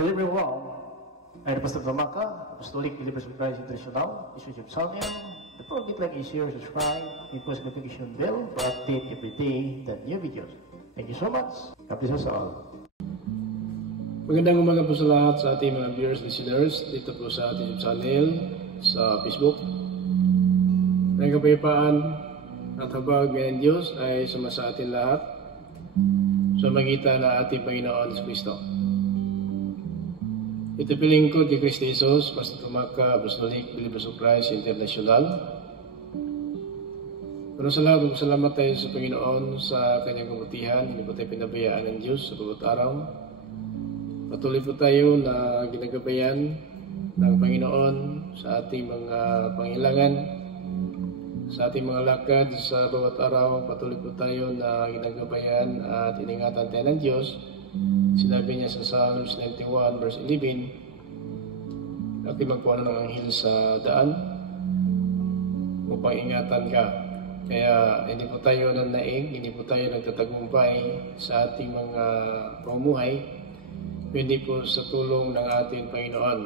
Hello everyone, I'm Pastor Tamaka, Apostolic Believers of Christ International, this is your channel. Don't forget to like, share, subscribe, and post notification bell for update every day the new videos. Thank you so much. God bless us all. Magandang umaga po sa lahat sa ating mga viewers, listeners dito po sa ating channel sa Facebook. Ang kapayapaan at habag ng Diyos ay sumasa atin lahat sa magitan ng ating Panginoon sa Kristo. Ito piling ko di Cristo Jesus, Pastor Tamaka, Apostolic Believers of Christ International. Pero sa lahat, salamat tayo sa Panginoon sa kanyang kabutihan. Hindi po tayo pinabayaan ng Diyos sa bawat araw. Patuloy po tayo na ginagabayan ng Panginoon sa ating mga pangailangan, sa ating mga lakad sa bawat araw. Patuloy po tayo na ginagabayan at iningatan tayo ng Diyos. Sinabi niya sa Psalms 91 verse 11, at magpuan ng anghel sa daan upang ingatan ka. Kaya hindi po tayo nanaig, hindi po tayo nagtatagumpay sa ating mga pamumuhay, hindi po sa tulong ng ating Panginoon.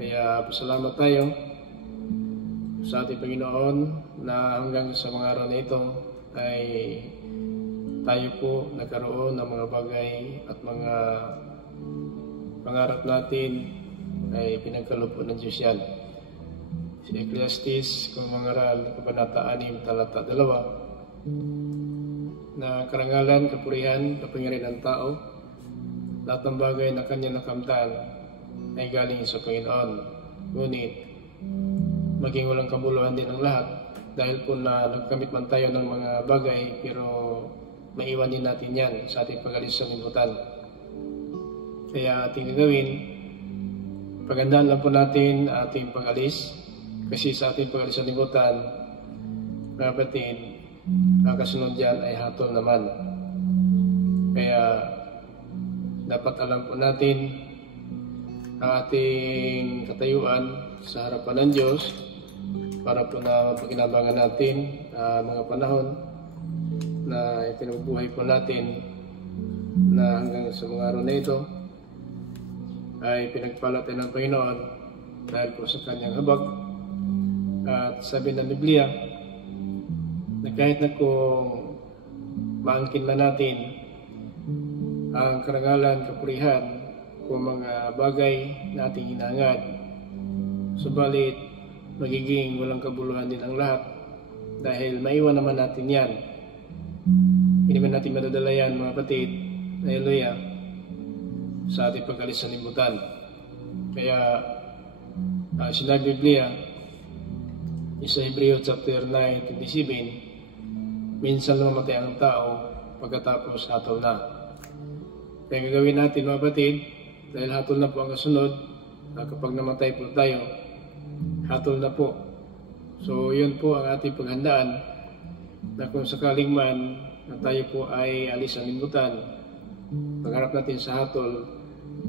Kaya pasalamat tayo sa ating Panginoon na hanggang sa mga araw na ito ay tayo po nagkaroon ng mga bagay at mga pangarap natin ay pinagkaloob ng Diyos yan. Si Ecclesiastes, kung mangaral, Kabanata 6, Talata 2, na karangalan, kapurihan, kapangyarihan ng tao, lahat ng bagay na kanya nakamtan ay galing sa Panginoon. Ngunit, maging walang kabuluhan din ang lahat dahil po na nagkamit man tayo ng mga bagay pero maiwan din natin yan sa ating pag-alis sa libutan. Kaya ating gagawin, pagandaan lang po natin ating pag-alis, kasi sa ating pag-alis sa libutan, mga kapatid, ang kasunod dyan ay hatol naman. Kaya dapat alam po natin ang ating katayuan sa harapan ng Diyos para po na mapakinabangan natin mga panahon na ipinabubuhay po natin na hanggang sa mga araw na ito ay pinagpala tayo ng Panginoon dahil po sa kanyang habag. At sabi ng Biblia na kahit na kung maangkin man natin ang karangalan, kapurihan kung mga bagay na ating hinangad, subalit magiging walang kabuluhan din ang lahat dahil maiwan naman natin yan. Hindi man natin madadala yan, mga kapatid, hallelujah, sa ating pag-alis sa libutan. Kaya sinabi Biblia sa Hebreo chapter 9:27, minsan mamatay ang tao pagkatapos hatol na. Kaya gagawin natin, mga kapatid, dahil hatol na po ang kasunod, kapag namatay po tayo, hatol na po. So yun po ang ating paghandaan na kung sakaling man na tayo po ay alis sa libutan, pagharap natin sa hatol,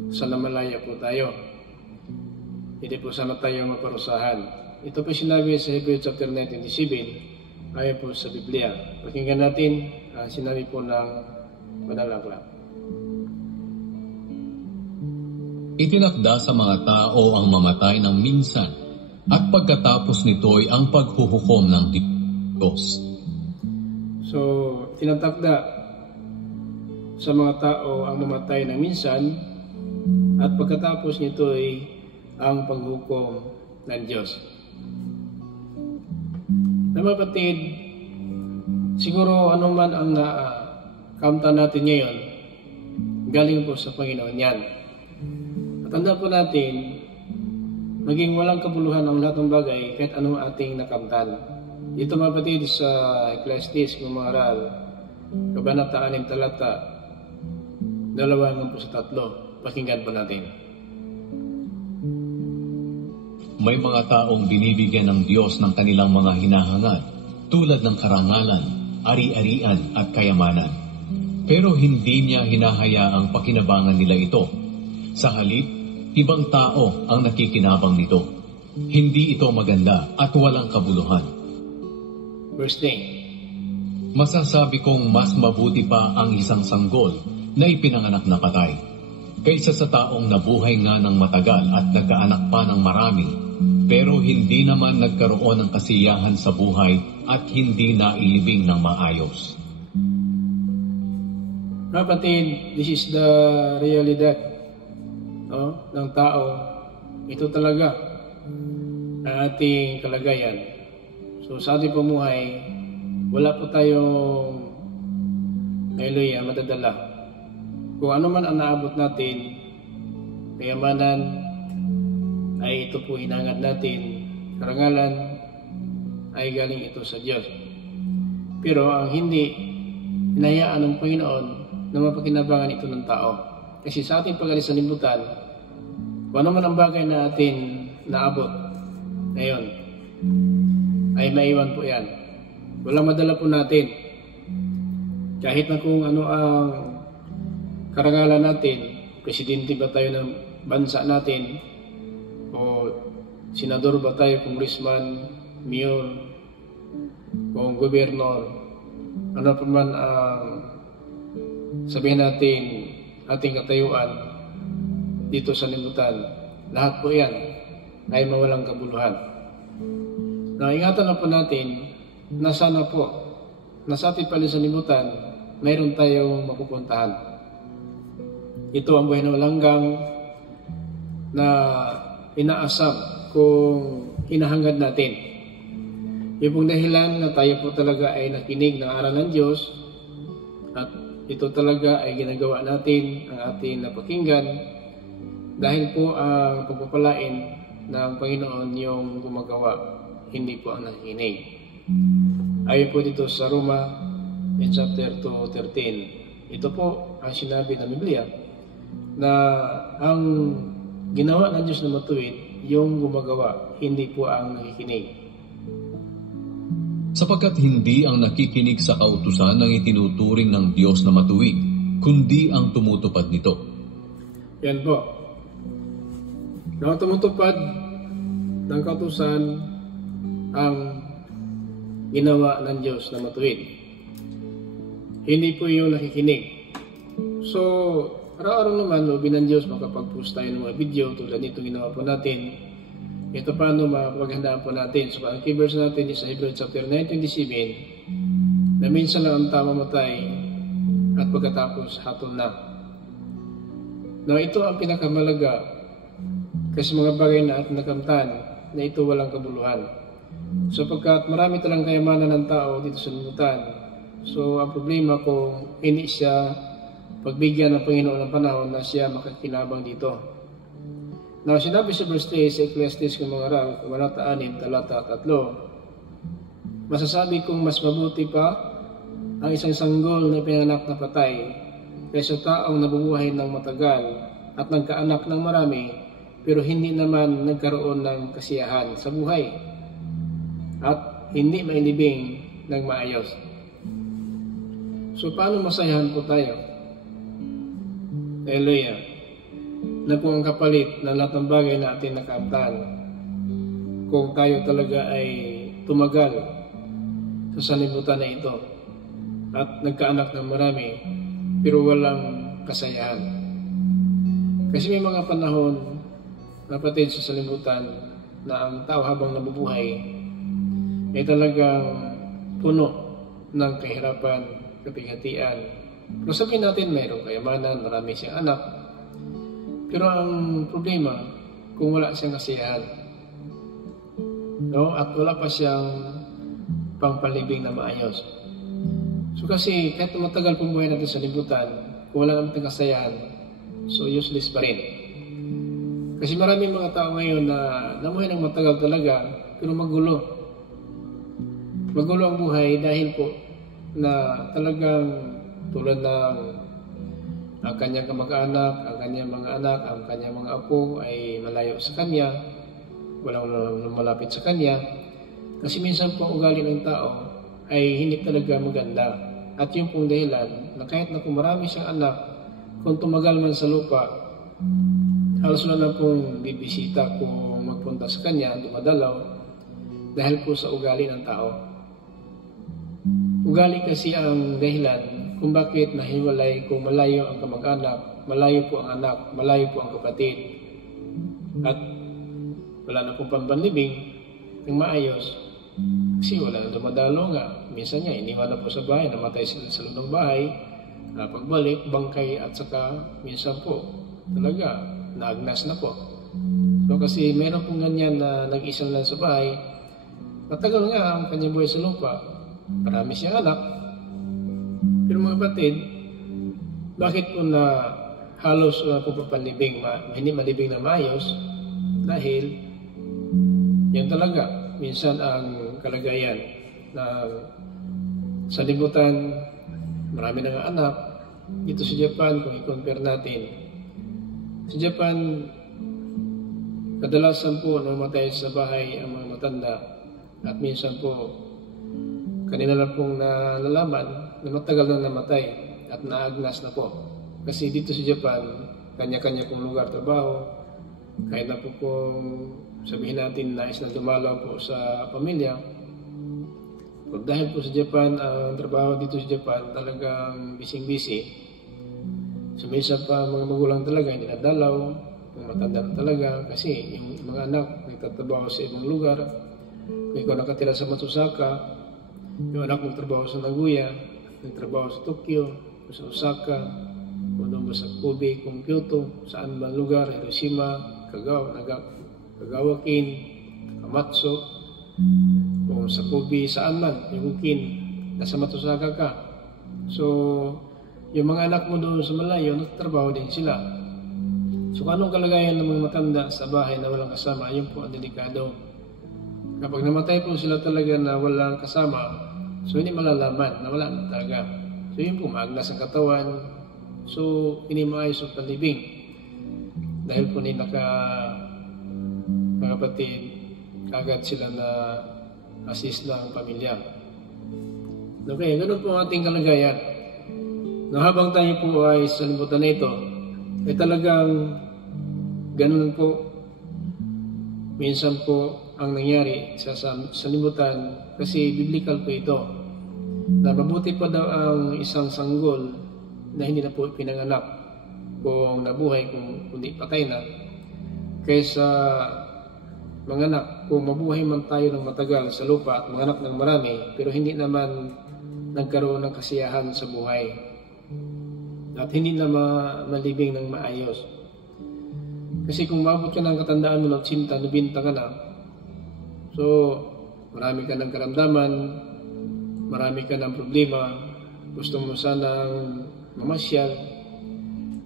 sana malaya po tayo. Hindi po sana tayo maparusahan. Ito po sinabi sa Hebreo chapter 9:27, ayon po sa Biblia. Pakinggan natin ang sinabi po ng Banal na Aklat. Itinakda sa mga tao ang mamatay ng minsan, at pagkatapos nito'y ang paghuhukom ng Diyos. So, tinatakda sa mga tao ang mamatay ng minsan at pagkatapos nito ay ang paghukom ng Diyos. Na mga kapatid, siguro anuman ang kaunta natin ngayon, galing po sa Panginoon yan. At tanda po natin, maging walang kabuluhan ang lahat ng bagay kahit anong ating nakamtan. Dito mga kapatid sa Ecclesiastes, kung mangaral, Kabanata 6, Talata 2-3, pakinggan po natin. May mga taong binibigyan ng Diyos ng kanilang mga hinahangad, tulad ng karangalan, ari-arian at kayamanan. Pero hindi niya hinahayaang pakinabangan nila ito. Sa halip, ibang tao ang nakikinabang nito. Hindi ito maganda at walang kabuluhan. Verse 10. Masasabi kong mas mabuti pa ang isang sanggol na ipinanganak na patay kaysa sa taong nabuhay nga ng matagal at nagkaanak pa ng marami, pero hindi naman nagkaroon ng kasiyahan sa buhay at hindi nailibing ng maayos. Kapatid, this is the realidad ng tao. Ito talaga ang ating kalagayan. So sa ating pamuhay, wala po tayong madadala. Kung ano man ang naabot natin, kayamanan, ay ito po hinangad natin. Karangalan ay galing ito sa Diyos. Pero ang hindi hinayaan ng Panginoon na mapakinabangan ito ng tao. Kasi sa ating pag-alis sa libutan, kung ano man ang bagay na atin naabot ngayon, ay maiwan po yan. Walang madala po natin. Kahit na kung ano ang karangalan natin, presidente ba tayo ng bansa natin, o senador ba tayo, congressman, mayor, o gobernador, ano pa man ang sabihin natin ating katayuan dito sa libutan, lahat po yan ay mawalang kabuluhan. Ingatan na po natin na sana po nasa ating palisalimutan mayroon tayong mapupuntahan. Ito ang buhay na walang hanggang na inaasam kung hinahangad natin. Yung pong dahilan na tayo po talaga ay nakinig ng aral ng Diyos at ito talaga ay ginagawa natin ang ating napakinggan dahil po ang pagpapalain ng Panginoon yung gumagawa, hindi po ang nakikinig. Ayon po dito sa Roma chapter 2:13, ito po ang sinabi ng Biblia na ang ginawa ng Diyos na matuwid yung gumagawa, hindi po ang nakikinig. Sapagkat hindi ang nakikinig sa kautusan ang itinuturing ng Diyos na matuwid, kundi ang tumutupad nito. Yan po. Ang tumutupad ng kautusan ang ginawa ng Diyos na matuwid. Hindi po yung nakikinig. So, araw-araw naman, lobby ng Diyos, makapag-post tayo ng mga video tulad nito ginawa po natin. Ito paano mapaghandaan po natin. So, ang key verse natin is sa Hebrews chapter 9:27, na minsan lang ang tama matay at pagkatapos hatol na. Now, ito ang pinakamalaga kasi mga bagay na ating nakamtan na ito walang kabuluhan. So, pagkat marami talang kayamanan ng tao dito sa libutan, so ang problema kung hindi siya pagbigyan ng Panginoon ng panahon na siya makakinabang dito. Now, sinabi sa verse 3 sa Ecclesiastes kung mga aral, kabanata 6, talata 3, masasabi kong mas mabuti pa ang isang sanggol na pinanganak na patay kaysa taong nabubuhay ng matagal at nagkaanak ng marami pero hindi naman nagkaroon ng kasiyahan sa buhay at hindi mailibing ng maayos. So, paano masayahan po tayo? Hallelujah. Na kung ang kapalit na lahat ng bagay na ating nakamtan, kung tayo talaga ay tumagal sa sanlibutan na ito at nagkaanak ng marami pero walang kasayahan. Kasi may mga panahon, kapatid, sa sanlibutan na ang tao habang nabubuhay ay talagang puno ng kahirapan, kapighatian. Pero sabihin natin mayroong kayamanan, marami siyang anak. Pero ang problema, kung wala siyang kasiyahan, no? At wala pa siyang pangpalibing na maayos. So kasi kahit matagal pong buhay natin sa libutan, kung wala naman kasiyahan, so useless pa rin. Kasi maraming mga tao ngayon na namuhay ng matagal talaga, pero magulo. Magulo ang buhay dahil po na talagang tulad ng ang kanyang kamag-anak, ang kanyang mga anak, ang kanyang mga apo ay malayo sa kanya, walang malapit sa kanya. Kasi minsan po ang ugali ng tao ay hindi talaga maganda. At yung pong dahilan na kahit na kung marami siyang anak, kung tumagal man sa lupa, halos wala na pong bibisita kung magpunta sa kanya, dumadalaw, dahil po sa ugali ng tao. Ugali kasi ang dahilan kung bakit nahiwalay, kung malayo ang kamag-anak malayo po ang anak, malayo po ang kapatid. At wala na pong pambanlibing ng maayos kasi wala na dumadalo nga. Minsan niya, iniwan na po sa bahay, namatay sila sa loob ng bahay. Pagbalik, bangkay at saka minsan po talaga naagnas na po. So kasi meron pong ganyan na nag-isang lang sa bahay, matagal nga ang kanyang buhay sa lupa, marami siyang anak. Pero mga kapatid, bakit po na halos po papanlibing, hindi malibing na maayos? Dahil yan talaga, minsan ang kalagayan na sa libutan, marami na nga anak. Dito sa Japan, kung i-compare natin, sa Japan, kadalasan po namatay sa bahay ang mga matanda at minsan po kanina lang pong nalalaman na matagal na namatay at naagnas na po. Kasi dito sa Japan, kanya-kanya pong lugar trabaho, kahit na po kung sabihin natin nais na dumalaw po sa pamilya. Dahil po sa Japan, ang trabaho dito sa Japan talagang busy-busy. So minsan pa mga magulang talaga hindi nadalaw, mga matanda na talaga kasi yung mga anak nagtatrabaho sa ibang lugar. Kung ikaw nakatira sa Matsusaka, yung anak nagtrabaho sa Nagoya, nagtrabaho sa Tokyo, sa Osaka, kung sa Kobe, kung Kyoto, saan ba lugar, Hiroshima, Kagawakin, Takamatsu, kung sa Kobe, saan man, Yugukin, nasa Matsusaka ka. So, yung mga anak mo doon sa malayo, nagtatrabaho din sila. So, anong kalagayan ng mga matanda sa bahay na walang kasama, yun po ang delikado. Kapag namatay po sila talaga na walang kasama, so hindi malalaman na wala na talaga. So, yun po, maagnas ang katawan. So, hindi maayos ang panlibing. Dahil po ni mga kapatid, kagad sila na assist na ang pamilya. Okay, ganun po ang ating kalagayan. Na habang tayo po ay sa libutan na ito, ay talagang ganun po. Minsan po ang nangyari sa libutan kasi biblical po ito. Na mabuti pa daw ang isang sanggol na hindi na po pinanganak kung nabuhay, kung hindi patay na, kaysa manganak kung mabuhay man tayo ng matagal sa lupa at manganak ng marami pero hindi naman nagkaroon ng kasiyahan sa buhay at hindi na malibing ng maayos. Kasi kung maabot ka ng katandaan mo ng 90 ka na, so marami ka ng karamdaman, marami ka ng problema, gusto mo sanang mamasyal,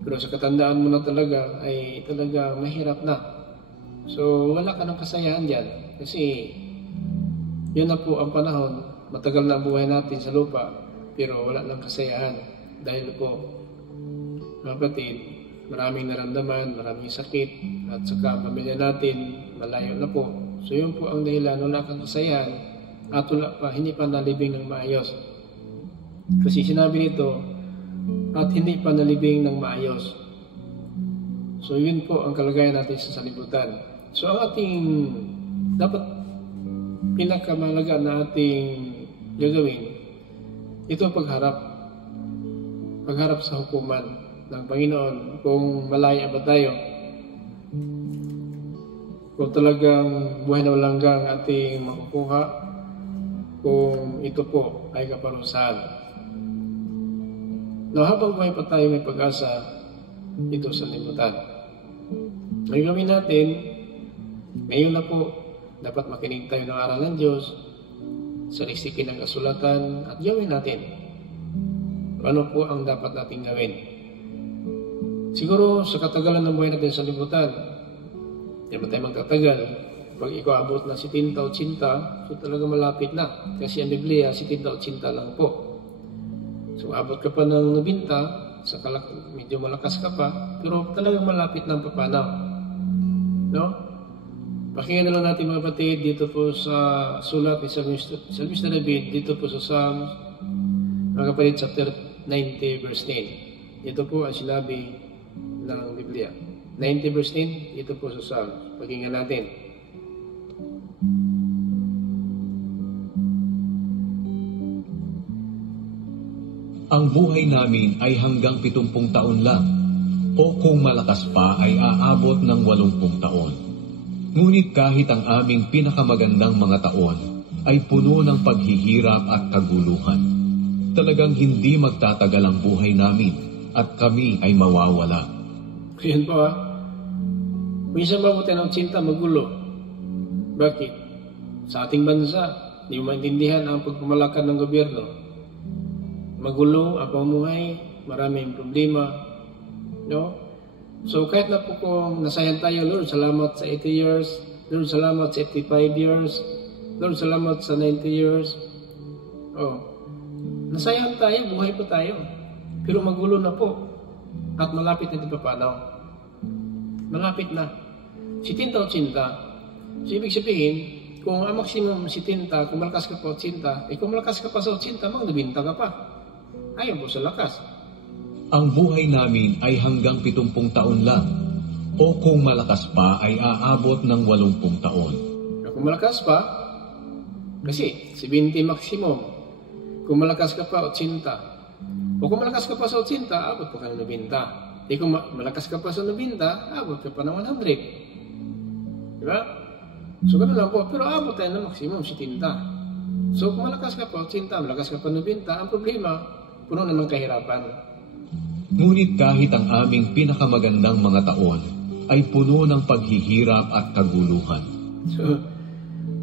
pero sa katandaan mo na talaga ay talaga mahirap na. So wala ka ng kasayahan dyan kasi yun na po ang panahon, matagal na ang buhay natin sa lupa pero wala ng kasayahan dahil po kapatid, maraming naramdaman, maraming sakit at saka pamilya natin malayo na po. So yun po ang dahilan, wala kang kasayahan at wala pa, hindi pa nalibing ng maayos. Kasi sinabi nito, at hindi pa nalibing ng maayos. So yun po ang kalagayan natin sa salibutan. So ang ating dapat pinakamalaga na ating gagawin, ito ang pagharap sa hukuman ng Panginoon. Kung malaya ba tayo, kung talagang buhay na walang hanggang ating makukuha, kung ito po ay kaparusahan. Now, habang buhay pa tayo may pag-asa dito sa libutan, ang gawin natin, ngayon na po, dapat makinig tayo ng aral ng Diyos, salisikin ang kasulatan at gawin natin. Ano po ang dapat nating gawin? Siguro sa katagalan ng buhay natin sa libutan, hindi ba tayo magtatagal? Pag ikaw abot na 70 o 80, so talaga malapit na. Kasi ang Biblia, 70 o 80 lang po. So abot ka pa ng 90, medyo malakas ka pa, pero talagang malapit na ang papanaw. No? Pakinggan na lang natin mga kapatid dito po sa sulat ni Salmista David, dito po sa Psalms, mga kapatid, chapter 90 verse 10. Ito po ang sinabi ng Biblia. 90 verse 10, ito po sa Psalms. Pakinggan natin. Ang buhay namin ay hanggang 70 taon lang. o kung malakas pa ay aabot ng 80 taon. Ngunit kahit ang aming pinakamagandang mga taon ay puno ng paghihirap at kaguluhan, talagang hindi magtatagal ang buhay namin at kami ay mawawala. Yan po minsan mabuti ng tsinta magulo. Bakit? Sa ating bansa, hindi mo maintindihan ang pagpamalakad ng gobyerno. Magulo ang pamumuhay, maraming problema. No? So kahit na po kung nasayan tayo, Lord, salamat sa 80 years. Lord, salamat sa 85 years. Lord, salamat sa 90 years. Nasayan tayo, buhay pa tayo. Pero magulo na po. At malapit na papanaw. Malapit na. 70 o 80. So ibig sabihin, kung ang maximum 70, kung malakas ka pa 80, kung malakas ka pa sa 80, mag-90 ka pa. Ayaw po sa lakas. Ang buhay namin ay hanggang 70 taon lang, o kung malakas pa ay aabot ng 80 taon. Kung malakas pa, kasi 70 maximum. Kung malakas ka pa 80. O kung malakas ka pa sa 80, abot pa ka ng 90. Kung malakas ka pa sa 90, abot ka pa ng 100. Diba? So gano'n lang po. Pero abot tayo ng maximum 70. So kung malakas ka pa 80, malakas ka pa 90, ang problema, puno naman kahirapan. Ngunit kahit ang aming pinakamagandang mga taon ay puno ng paghihirap at kaguluhan. So,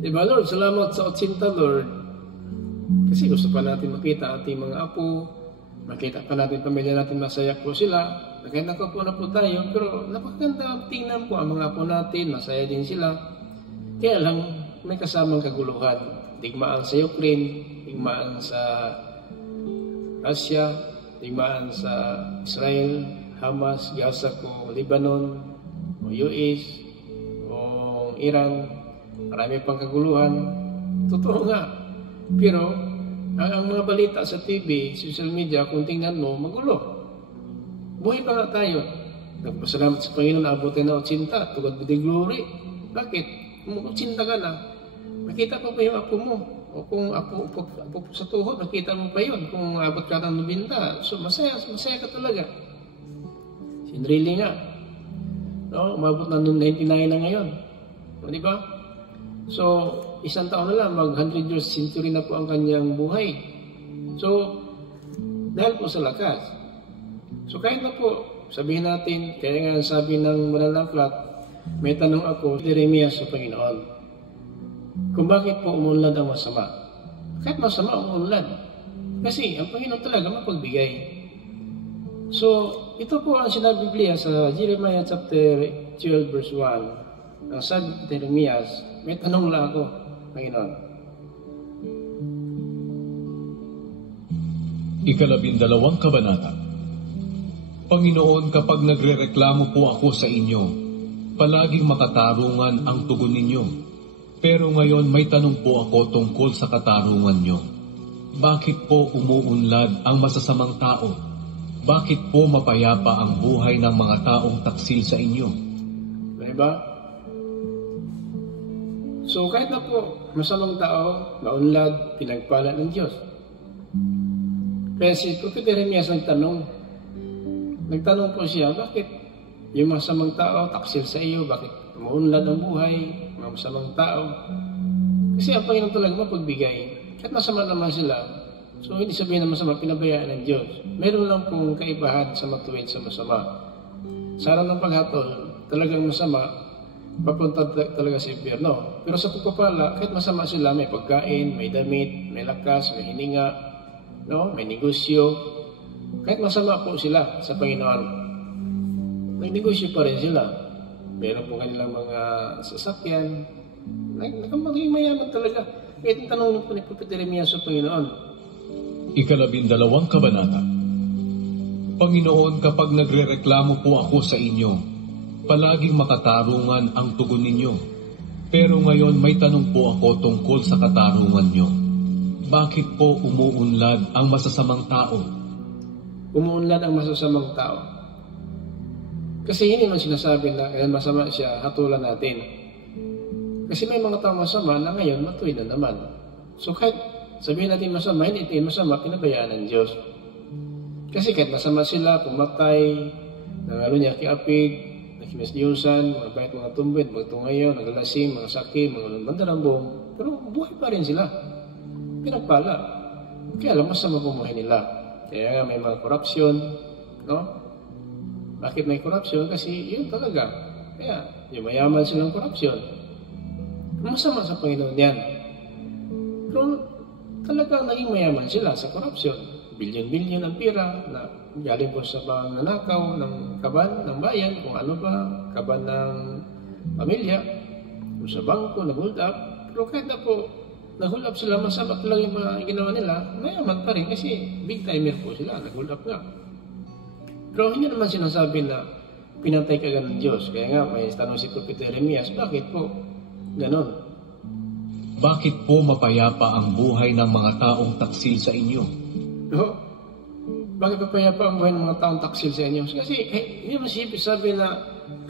diba Lord, salamat sa 80 Lord. Kasi gusto pa natin makita ating mga apo, makita pa natin pamilya natin, masaya po sila. Kahit nakapo na po tayo, pero napakaganda tingnan po ang mga apo natin, masaya din sila. Kaya lang, may kasamang kaguluhan. Digmaan sa Ukraine, digmaan sa Russia, digmaan sa Israel, Hamas, Gaza ko, Lebanon, o US, o Iran, marami pang kaguluhan. Totoo nga. Pero, ang mga balita sa TV, social media, kung tingnan mo, magulo. Buhay pa nga tayo. Nagpasalamat sa Panginoon, abutin na 80, tugad with the glory. Bakit? Kung 80 ka na, makita pa yung apo mo. O kung apo sa tuhod, makita mo pa yun. Kung abot ka ng 90, so masaya ka talaga. Sinrili nga. No, umabot na 99 na ngayon. O, di ba? So, isang taon na lang, mag 100 years century na po ang kanyang buhay. So, dahil po sa lakas. So, kahit na po, sabihin natin, kaya nga sabi ng Mananaklat, may tanong ako, Jeremias sa Panginoon, kung bakit po umunlad ang masama? Kahit masama umunlad. Kasi ang Panginoon talaga mapagbigay. So, ito po ang sinabi Biblia sa Jeremiah chapter 12 verse 1. Ang sabi ni Jeremias, may tanong lang ako, Panginoon. 12 kabanata. Panginoon, kapag nagrereklamo po ako sa inyo, palaging makatarungan ang tugon ninyo. Pero ngayon may tanong po ako tungkol sa katarungan nyo. Bakit po umuunlad ang masasamang tao? Bakit po mapayapa ang buhay ng mga taong taksil sa inyo? Diba? So kahit na po masamang tao, naunlad, pinagpala ng Diyos. Kaya si Prophet Jeremias nagtanong po siya, bakit yung masamang tao taksil sa iyo? Bakit maunlad ang buhay, mga masamang tao? Kasi ang Panginoon talaga mapagbigay. Kahit masama naman sila, so hindi sabihin na masama, pinabayaan ng Diyos. Meron lang pong kaibahan sa matuwid sa masama. Sa araw ng paghatol, talagang masama, papunta talaga sa impyerno. Pero sa pagpapala, kahit masama sila, may pagkain, may damit, may lakas, may hininga, no? May negosyo. Kahit masama po sila sa Panginoon, may negosyo pa rin sila. Meron po kanilang mga sasakyan. Maging mayaman talaga. Kaya tanong po ni Prophet Jeremias sa Panginoon. 12 kabanata. Panginoon, kapag nagrereklamo po ako sa inyo, palaging makatarungan ang tugon ninyo. Pero ngayon may tanong po ako tungkol sa katarungan nyo. Bakit po umuunlad ang masasamang tao? Umuunlad ang masasamang tao. Kasi hindi man sinasabi na masama siya, hatulan natin. Kasi may mga tao masama na ngayon matuwid na naman. So kahit sabihin natin masama, hindi masama, pinabayaan ng Diyos. Kasi kahit masama sila, pumatay, Nangalo niya kiapid, nakimisdiyusan, mga bayat mga tumbid, mga tungayo, naglalasing, mga sakim, mga mandarambong. Pero buhay pa rin sila. Pinagpala. Kaya lang masama pumuhay nila. Kaya nga may mga korupsyon, no? Bakit may korupsyon? Kasi yun talaga. Kaya yung mayaman silang korupsyon. Masama sa Panginoon yan. Pero talagang naging mayaman sila sa korupsyon. Bilyon-bilyon ang pira na galing po sa panganakaw ng kaban ng bayan, kung ano ba, kaban ng pamilya, o sa bangko, nag-hold up. Pero kahit na po nag-hold up sila, masama talaga yung mga ginawa nila, mayaman pa rin kasi big timer po sila, nag-hold up nga. Pero hindi naman sinasabi na pinatay ka ng Diyos. Kaya nga may tanong si Propeta Jeremias, bakit po ganon? Bakit po mapayapa ang buhay ng mga taong taksil sa inyo? No? Bakit mapayapa ang buhay ng mga taong taksil sa inyo? Kasi hindi masipis sabi na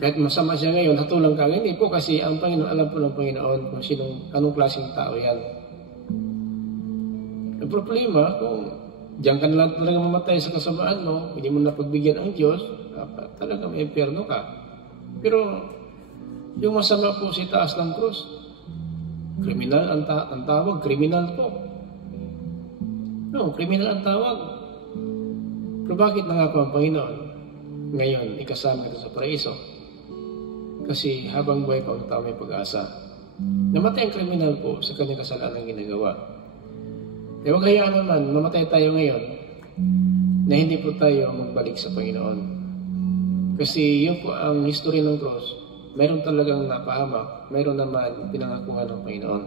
kahit masama siya ngayon, hatulang ka. Hindi po kasi ang Panginoon, alam po ng Panginoon kung anong klaseng tao yan. Ang problema, kung diyan ka na lang talaga mamatay sa kasamaan mo, hindi mo na pagbigyan ang Diyos, talaga may impyerno ka. Pero yung masama po si taas ng krus, kriminal ang tawag, kriminal po. No, kriminal ang tawag. Pero bakit nangako ang Panginoon? Ngayon, ikasama kita sa paraiso. Kasi habang buhay pa ang tao may pag-asa. Namatay ang kriminal po sa kanyang kasalanan ginagawa. E huwag hayaan naman, mamatay tayo ngayon na hindi po tayo magbalik sa Panginoon. Kasi yun po ang history ng cross. Mayroon talagang napahamak, mayroon naman pinangakuhan ng Panginoon.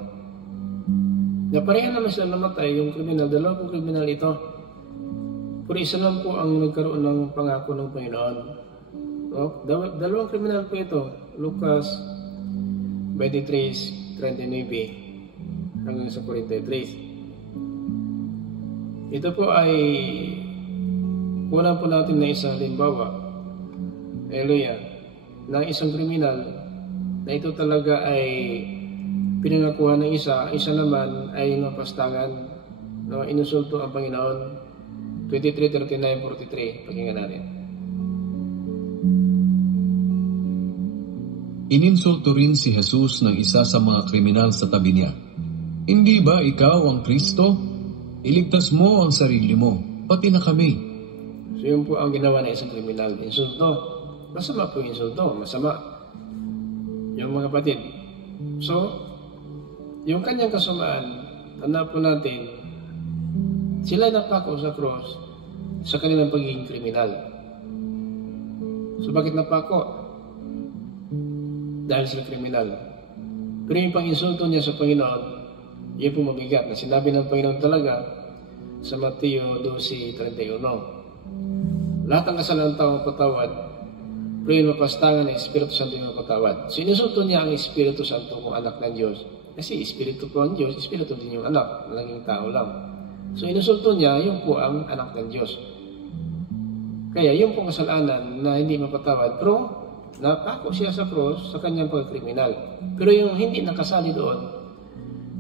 Naparehan naman sila namatay, yung kriminal, dalawa pong kriminal ito. Pero isa lang po ang nagkaroon ng pangako ng Panginoon. No? Dalawang kriminal po ito, Lucas 23:39 hanggang sa 43. Ito po ay kunan po natin na isang halimbawa. Hallelujah. Na isang kriminal na ito talaga ay pinangakuhan ng isa naman ay napastangan, no, inusulto ang Panginoon. 23:39-43, pakinggan natin. Ininsulto rin si Jesus ng isa sa mga kriminal sa tabi niya. Hindi ba ikaw ang Kristo? Iligtas mo ang sarili mo, pati na kami. So yun po ang ginawa ng isang kriminal, insulto. Masama po yung insulto, masama. Yung mga kapatid. So, yung kanyang kasamaan, tanda po natin, sila napako sa cross sa kanilang pagiging kriminal. So, bakit napako? Dahil sila kriminal. Pero yung pang-insulto niya sa Panginoon, yun po mabigat na sinabi ng Panginoon talaga sa Mateo 12:31. Lahat ng kasalanan ng tao patawad, pero yung mapastangan ng Espiritu Santo yung mapatawad. So, inusulto niya ang Espiritu Santo kung anak ng Diyos. Kasi Espiritu po ang Diyos, Espiritu din yung anak, naging tao lang. So, inusulto niya yung po ang anak ng Diyos. Kaya yung po kasalanan na hindi mapatawad, pero napako siya sa cross sa kanyang pagkriminal. Pero yung hindi nakasali doon,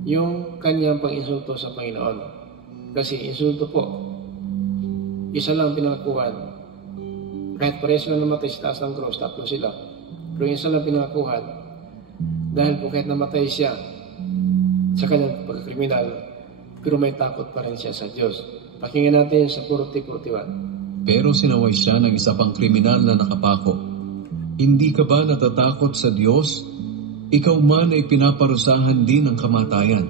yung kanyang pag-insulto sa Panginoon. Kasi insulto po, isa lang pinangakuhan. Kahit pares lang namatay sa taas ng cross, tatlo sila. Pero isa lang pinangakuhan. Dahil po kahit namatay siya sa kanyang pagkriminal, pero may takot pa rin siya sa Diyos. Pakinggan natin sa 40-41. Pero sinaway siya ng isa pang kriminal na nakapako. Hindi ka ba natatakot sa Diyos? Ikaw man ay pinaparusahan din ng kamatayan.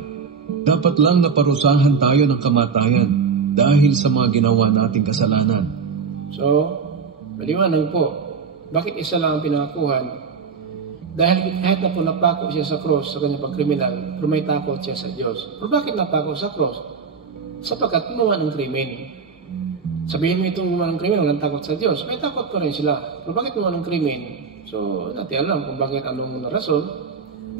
Dapat lang naparusahan tayo ng kamatayan dahil sa mga ginawa nating kasalanan. So, maliwanag po, bakit isa lang ang pinangakuhan? Dahil kahit na po napako siya sa cross sa kanyang pagkriminal, pero may takot siya sa Diyos. Pero bakit napako sa cross? Sapagkat gumawa ng krimen. Sabihin mo itong gumawa ng krimen, walang takot sa Diyos. May takot pa rin sila. Pero bakit gumawa ng krimen? So, natin alam kung bakit anong rason,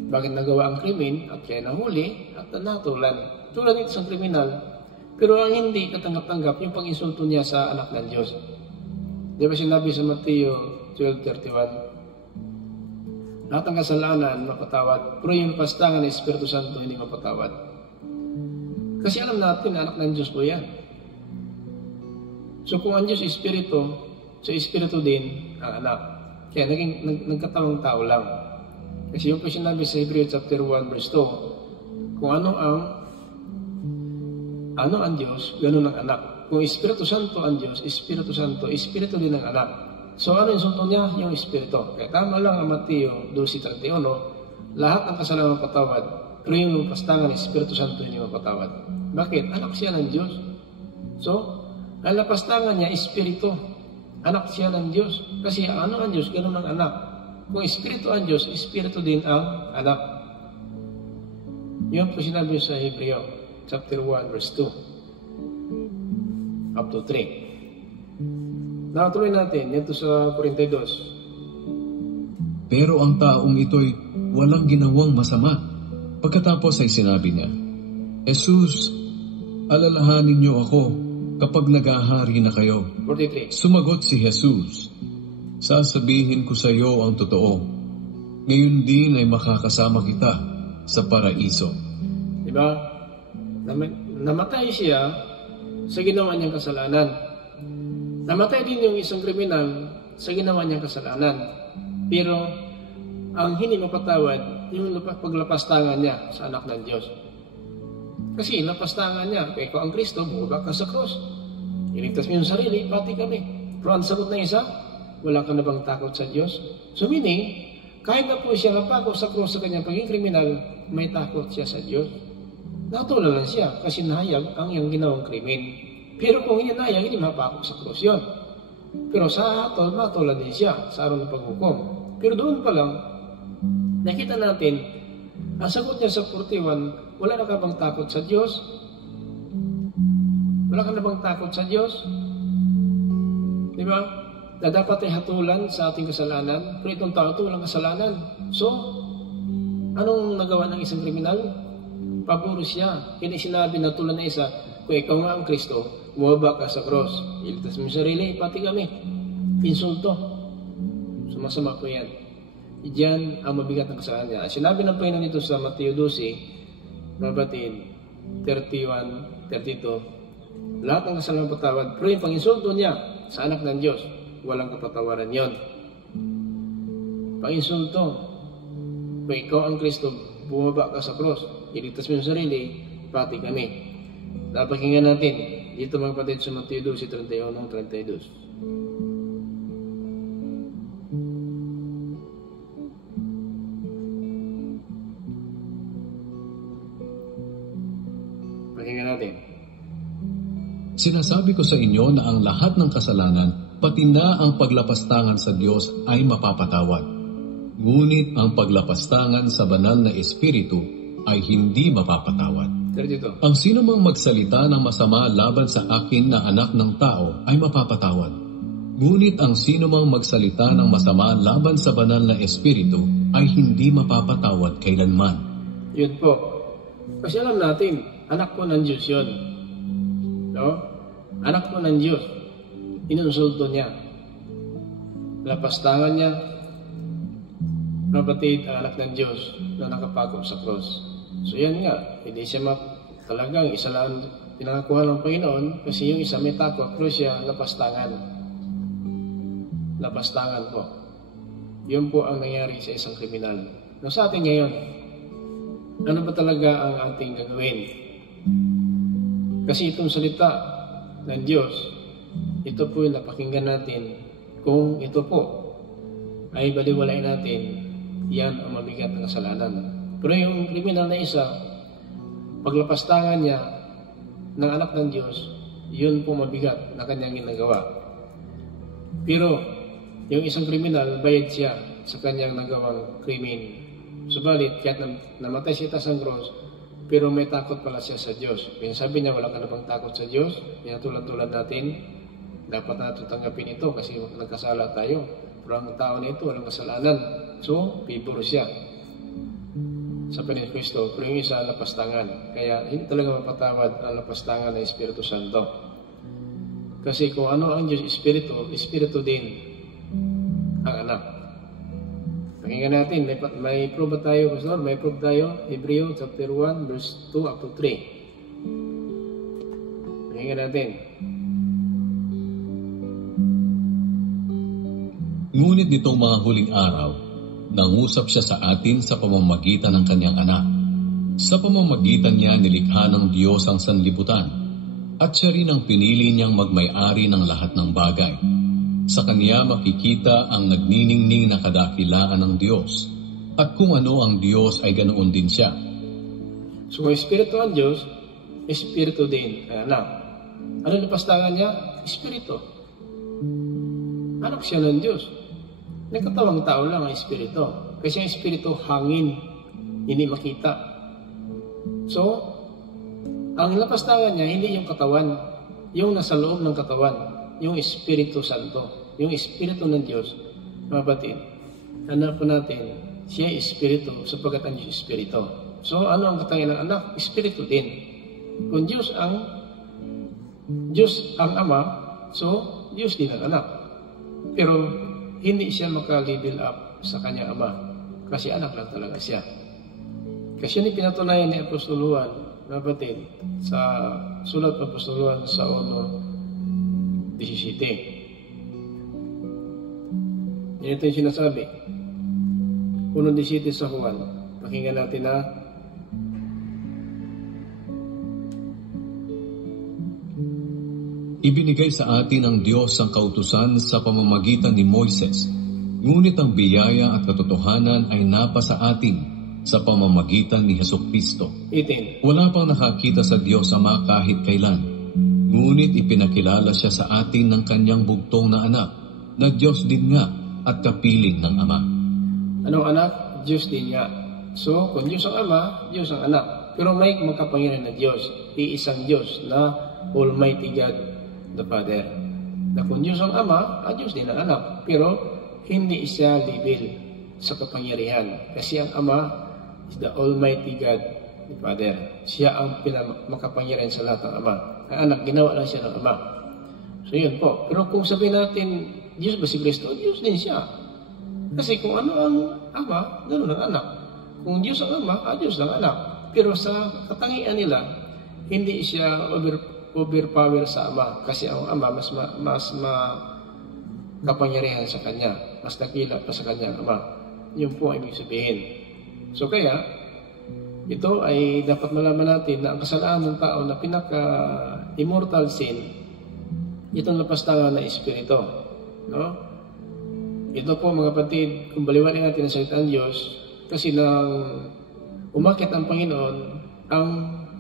bakit nagawa ang krimen at kaya nahuli at natulan. Tulad nito sa kriminal. Pero ang hindi katanggap-tanggap, yung pang-insulto niya sa anak ng Diyos. Di ba sinabi sa Mateo 12:31? Lahat ng kasalanan mapatawad, pero yung pastangan ng Espiritu Santo hindi mapatawad. Kasi alam natin na anak ng Diyos po yan. So kung ang Diyos Espiritu, So, espiritu din ang anak. Kaya nagkatawang tao lang. Kasi yung po sinabi sa Hebrews chapter 1 verse 2, kung ano ang Diyos, ganun ang anak. Kung Espiritu Santo ang Diyos, Espiritu Santo, Espiritu din ang anak. So ano yung sunto niya? Yung Espiritu. Kaya tama lang ang Mateo 12:31, lahat ng kasalanan mapatawad, pero yung pastangan, Espiritu Santo hindi mapatawad. Bakit? Anak siya ng Diyos. So, ang lapastangan niya, Espiritu. Anak siya ng Diyos. Kasi ano ang Diyos? Ganun ang anak. Kung Espiritu ang Diyos, Espiritu din ang anak. Yun po sinabi sa Hebreo chapter 1 verse 2 up to 3. Nakatuloy natin dito sa 42. Pero ang taong ito'y walang ginawang masama. Pagkatapos ay sinabi niya, Jesus, alalahanin niyo ako kapag nag-ahari na kayo. 43. Sumagot si Jesus, sasabihin ko sa iyo ang totoo. Ngayon din ay makakasama kita sa paraiso. Diba? Namatay siya sa ginawa niyang kasalanan. Namatay din yung isang kriminal sa ginawa niyang kasalanan. Pero ang hindi mapatawad, yung paglapastangan niya sa anak ng Diyos. Kasi lapastangan niya, ikaw ang Kristo, bumaba ka sa cross. Iligtas mo yung sarili, pati kami. Pero ang sagot ng isa, wala ka na bang takot sa Diyos? So meaning, kahit na po siya napako sa cross sa kanyang pagiging kriminal, may takot siya sa Diyos. Natulala siya kasi nahayag ang iyang ginawang krimen. Pero kung hindi nahayag, hindi mapako sa cross yun. Pero sa hatol, matulad din siya sa araw ng paghukom. Pero doon pa lang, nakita natin, ang sagot niya sa 41, wala na ka bang takot sa Diyos? Wala ka na bang takot sa Diyos? Di ba? Na dapat ay hatulan sa ating kasalanan, pero itong tao ito walang kasalanan. So, anong nagawa ng isang kriminal? Paburo siya. Kaya sinabi na tulad na isa, kung ikaw nga ang Kristo, bumaba ka sa cross. Iligtas mo yung sarili, pati kami. Insulto. Sumasama po yan. Diyan ang mabigat ng kasalanan niya. Sinabi ng Panginoon ito sa Mateo 12, mabatid, 31, 32. Lahat ng kasalanan patawad. Pero yung pang-insulto niya sa anak ng Diyos, walang kapatawaran yon. Pang-insulto. Kung ikaw ang Kristo, bumaba ka sa cross. Iligtas mo yung sarili, pati kami. Napakinggan natin dito mga kapatid sa Mateo 12, 31, 32. Sinasabi ko sa inyo na ang lahat ng kasalanan, pati na ang paglapastangan sa Diyos ay mapapatawad. Ngunit ang paglapastangan sa banal na Espiritu ay hindi mapapatawad. Ang sino mang magsalita ng masama laban sa akin na anak ng tao ay mapapatawad. Ngunit ang sino mang magsalita ng masama laban sa banal na Espiritu ay hindi mapapatawad kailanman. Yun po. Kasi alam natin, anak po ng Diyos yun. No? Anak po ng Diyos. Inunsulto niya. Lapastangan niya. Kapatid, ang anak ng Diyos na nakapako sa cross. So yan nga, hindi siya talagang isa lang pinakakuha ng Panginoon kasi yung isa may takot, pero siya lapastangan. Lapastangan po. Yun po ang nangyari sa isang kriminal. No, sa atin ngayon, ano ba talaga ang ating gagawin? Kasi itong salita ng Diyos, ito po yung napakinggan natin. Kung ito po ay baliwalain natin, yan ang mabigat ng kasalanan. Pero yung kriminal na isa, paglapastangan niya ng anak ng Diyos, yun po mabigat na kanyang ginagawa. Pero yung isang kriminal, bayad siya sa kanyang nagawang krimen. Subalit, kahit namatay siya sa cross, pero may takot pala siya sa Diyos. Kaya sabi niya, wala ka na bang takot sa Diyos? Kaya tulad-tulad natin, dapat natin tanggapin ito kasi nagkasala tayo. Pero ang tao na ito, walang kasalanan. So, pipuro siya sa Panginoon Kristo. Pero yung isa, lapastangan. Kaya hindi talaga mapatawad ang lapastangan ng Espiritu Santo. Kasi kung ano ang Diyos, Espiritu, Espiritu din ang anak. Pakinggan natin, may proof ba tayo, Pastor? May proof tayo, Hebreo chapter 1, verse 2 up to 3. Pakinggan natin. Ngunit nitong mga huling araw, nangusap siya sa atin sa pamamagitan ng kanyang anak. Sa pamamagitan niya nilikha ng Diyos ang sanlibutan, at siya rin ang pinili niyang magmay-ari ng lahat ng bagay. Sa kanya makikita ang nagniningning na kadakilaan ng Diyos, at kung ano ang Diyos ay ganoon din siya. So kung Espiritu ang Diyos, Espiritu din ang anak. Ano napastangan niya? Espiritu. Anak siya ng Diyos. Nagkatawang tao lang ang Espiritu. Kasi ang Espiritu hangin, hindi makita. So, ang napastangan niya, hindi yung katawan, yung nasa loob ng katawan, yung Espiritu Santo, yung Espiritu ng Diyos. Mga batid, hanap po natin, siya Espiritu, sapagkat ang Diyos Espiritu. So, ano ang katangian ng anak? Espiritu din. Kung Diyos ang Ama, so, Diyos din ang anak. Pero, hindi siya maka-level up sa kanyang Ama, kasi anak lang talaga siya. Kasi yun pinatunayan ni Apostol Juan, mga batid, sa sulat ng Apostol Juan sa 1:17. Ito yung sinasabi. 1:17 sa Juan. Pakinggan natin na Ibinigay sa atin ng Diyos ang kautusan sa pamamagitan ni Moises, ngunit ang biyaya at katotohanan ay napasa atin sa pamamagitan ni Hesukristo. 18. Wala pang nakakita sa Diyos Ama kahit kailan, ngunit ipinakilala siya sa atin ng kanyang bugtong na anak, na Diyos din nga at kapiling ng Ama. Anong anak? Diyos din nga. So, kung Diyos ang Ama, Diyos ang anak. Pero may makapangyarihan na Diyos, iisang Diyos na Almighty God the Father. Na kung Diyos ang Ama, Diyos din ang anak. Pero hindi siya level sa kapangyarihan. Kasi ang Ama is the Almighty God the Father. Siya ang makapangyarihan sa lahat ng Ama. Ang anak, ginawa lang siya ng Ama. So yun po. Pero kung sabihin natin, Diyos ba si Kristo? Diyos din siya. Kasi kung ano ang Ama, ganoon ang anak. Kung Diyos ang Ama, Diyos ang anak. Pero sa katangian nila, hindi siya overpower sa Ama. Kasi ang Ama mas kapangyarihan sa Kanya. Mas nakila pa sa Kanya ang Ama. Yun po ang ibig sabihin. So kaya, ito ay dapat malaman natin na ang kasalanan ng tao na pinaka-immortal sin, itong napastangan na Espiritu. No? Ito po mga kapatid, kung baliwalin natin ang salita ng Diyos, kasi nang umakyat ang Panginoon, ang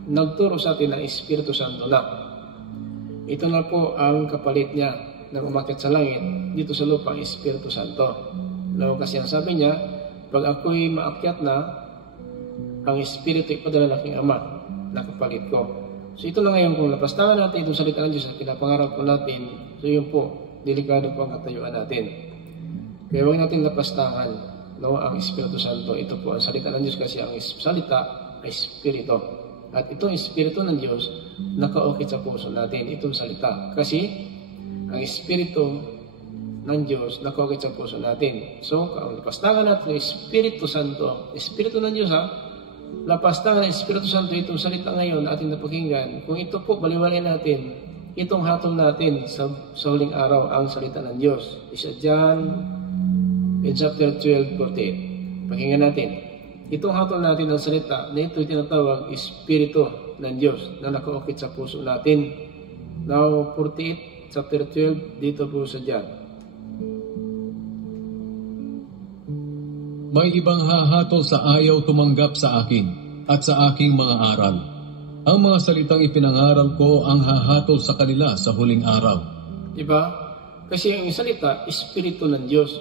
nagturo sa atin ng Espiritu Santo na. Ito na po ang kapalit niya nang umakyat sa langit, dito sa lupa, Espiritu Santo. No? Kasi ang sabi niya, pag ako'y maakyat na, ang Espiritu ipadala ng aking Ama, nakapalit ko. So ito na ngayon, kung napastangan natin itong salita ng Diyos at pinapangarap po natin, so yun po, delikado po ang katayuan natin. Kaya huwag natin napastangan, no, ang Espiritu Santo. Ito po ang salita ng Diyos kasi ang salita ay Espiritu. At itong Espiritu ng Diyos, nakaukit sa puso natin, itong salita. Kasi ang Espiritu ng Diyos, nakaukit sa puso natin. So, kung napastangan natin ang Espiritu Santo, Espiritu ng Diyos napastangan ng Espiritu Santo itong salita ngayon na ating napakinggan. Kung ito po, baliwalin natin, itong hatol natin sa huling araw ang salita ng Diyos. Isa John in chapter 12:48. Pakinggan natin. Itong hatol natin ang salita na ito tinatawag Espiritu ng Diyos na nakaukit sa puso natin. Now, 48, chapter 12, dito po sa John. May ibang hahatol sa ayaw tumanggap sa akin at sa aking mga aral. Ang mga salitang ipinangaral ko ang hahatol sa kanila sa huling araw. Diba? Kasi ang salita, Espiritu ng Diyos.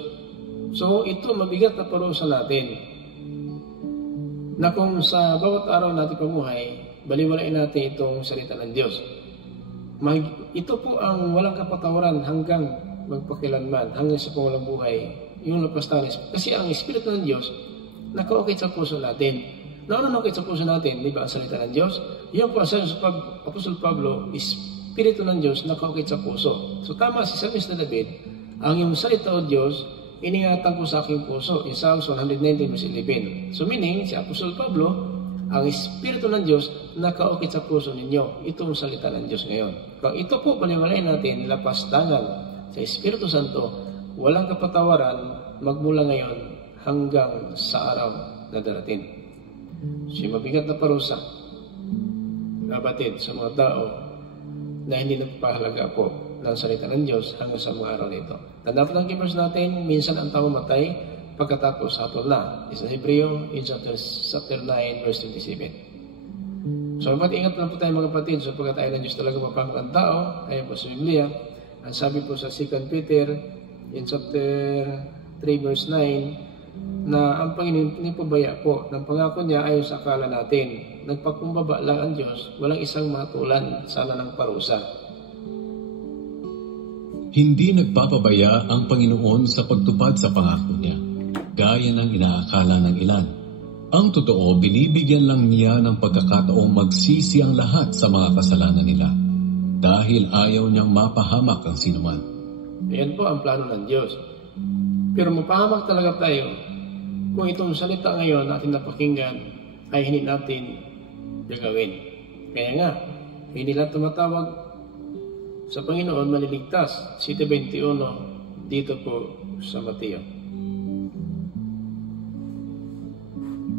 So, ito mabigat na parusa natin. Na kung sa bawat araw natin pamuhay, baliwalain natin itong salita ng Diyos. Ito po ang walang kapatawaran hanggang magpakilanman, hanggang sa pangulang buhay. Yung napastangan. Kasi ang Espiritu ng Diyos, nakaukit sa puso natin. Nakakit sa puso natin, di ba ang salita ng Diyos? Yung po ang sabi sa Apostol Pablo, Espiritu ng Diyos, nakaukit sa puso. So tama si Sabi na David, ang iyong salita o Diyos, iningatan ko sa aking puso. In Psalms 119:11. So meaning, si Apostol Pablo, ang Espiritu ng Diyos, nakaukit sa puso ninyo. Ito ang salita ng Diyos ngayon. Kung ito po, paniwalain natin, lapastangan sa Espiritu Santo, walang kapatawaran magmula ngayon hanggang sa araw na darating. Si mabigat na parusa, kapatid, sa mga tao na hindi nagpapahalaga po ng salita ng Diyos hanggang sa mga araw nito. Tandaan po ng keepers natin, minsan ang tao matay pagkatapos hatol na. Isa Hebreo in chapter 9 verse 27. So, ingat lang po tayo mga kapatid, so pagkat tayo ng Diyos talaga mapangkat ang tao, ayon po sa Biblia, ang sabi po sa 2 Peter in chapter 3 verse 9, na ang Panginoon pinipabaya po ng pangako niya ayon sa akala natin. Nagpakumbaba lang ang Diyos, walang isang matulan sana ng parusa. Hindi nagpapabaya ang Panginoon sa pagtupad sa pangako niya, gaya ng inaakala ng ilan. Ang totoo, binibigyan lang niya ng pagkakataong magsisi ang lahat sa mga kasalanan nila, dahil ayaw niyang mapahamak ang sinuman. Ayan po ang plano ng Diyos. Pero mapahamak talaga tayo kung itong salita ngayon natin napakinggan ay hindi natin gagawin. Kaya nga, hindi lang tumatawag sa Panginoon maliligtas. 7:21 dito po sa Mateo.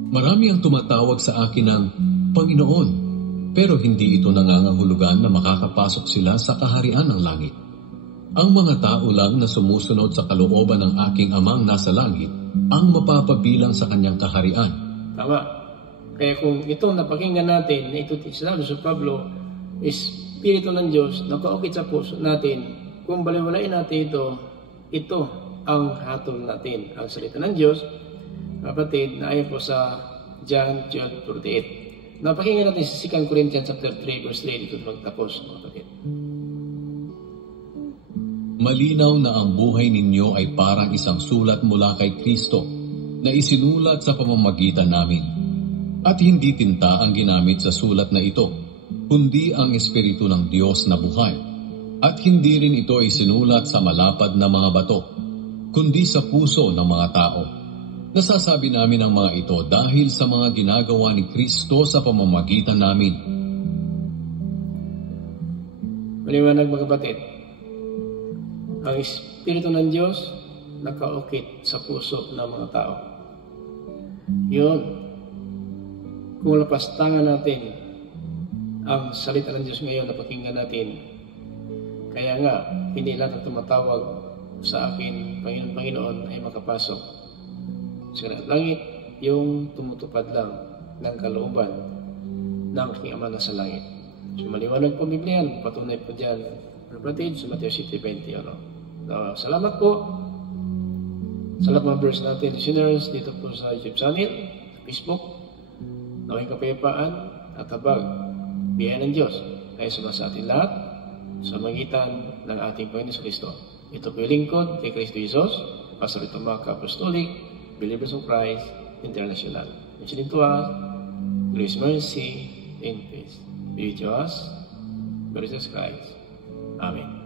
Marami ang tumatawag sa akin ng Panginoon, pero hindi ito nangangahulugan na makakapasok sila sa kaharian ng langit. Ang mga tao lang na sumusunod sa kalooban ng aking Amang nasa langit ang mapapabilang sa kanyang kaharian. Tama. Kaya kung ito napakinggan natin, na ito sinabi sa Pablo, Espiritu ng Diyos, nakaukit sa puso natin, kung baliwalain natin ito ang hatol natin. Ang salita ng Diyos, kapatid, na ayon po sa John 12:48. Napakinggan natin sa 2 Corinthians chapter 3 verse 3 dito magtapos, kapatid. Malinaw na ang buhay ninyo ay parang isang sulat mula kay Kristo na isinulat sa pamamagitan namin. At hindi tinta ang ginamit sa sulat na ito, kundi ang Espiritu ng Diyos na buhay. At hindi rin ito ay sinulat sa malapad na mga bato, kundi sa puso ng mga tao. Nasasabi namin ang mga ito dahil sa mga ginagawa ni Kristo sa pamamagitan namin. Maliwanag mga kapatid, ang Espiritu ng Diyos nakaukit sa puso ng mga tao. Yun, kung lapastangan natin ang salita ng Diyos ngayon na pakinggan natin, kaya nga, hindi lahat ng tumatawag sa akin, Panginoon, ay makapasok sa langit, yung tumutupad lang ng kalooban ng aking Ama na sa langit. So maliwanag po Biblia, patunay po dyan, kapatid, sa Mateo 7:21. Salamat po sa lahat mga verse natin, listeners, dito po sa YouTube channel, Facebook, nawing kapayapaan at habag, biyaya ng Diyos, ay sa atin lahat, sa magitan ng ating Panginoon Kristo. Ito po yung lingkod kay Kristo Jesus, Pastor Tomaka Apostolic, Believers of Christ International. Mentioning to us, grace, mercy, and peace be with us, Jesus Christ. Amen.